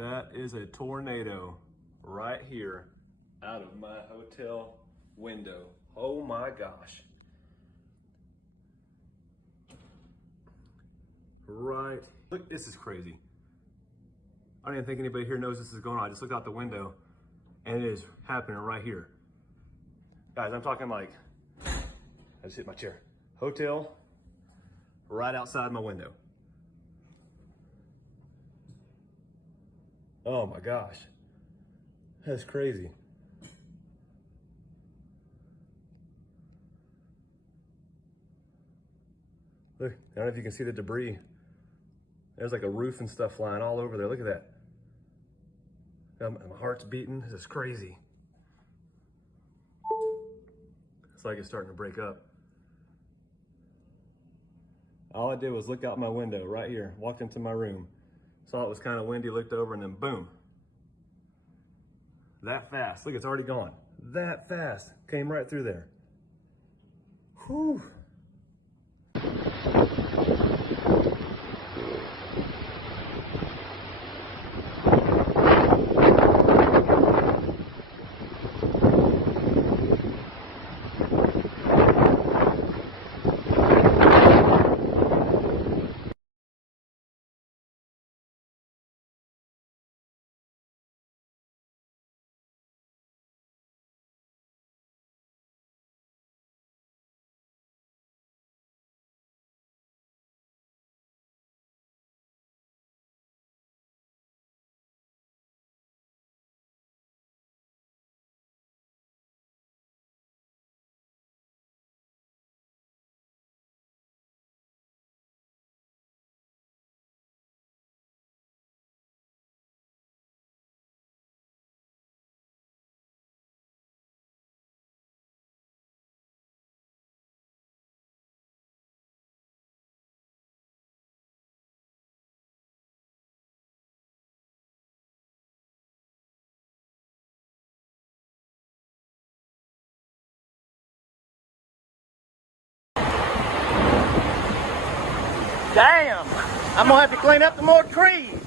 That is a tornado right here out of my hotel window. Oh my gosh. Right. Look, this is crazy. I don't even think anybody here knows this is going on. I just looked out the window and it is happening right here. Guys, I'm talking like, I just hit my chair. Hotel right outside my window. Oh my gosh. That's crazy. Look, I don't know if you can see the debris. There's like a roof and stuff flying all over there. Look at that. My heart's beating. This is crazy. It's like it's starting to break up. All I did was look out my window right here, walked into my room, saw it was kind of windy, looked over, and then boom. That fast. Look, it's already gone. That fast. Came right through there. Whew. Damn! I'm gonna have to clean up some more trees.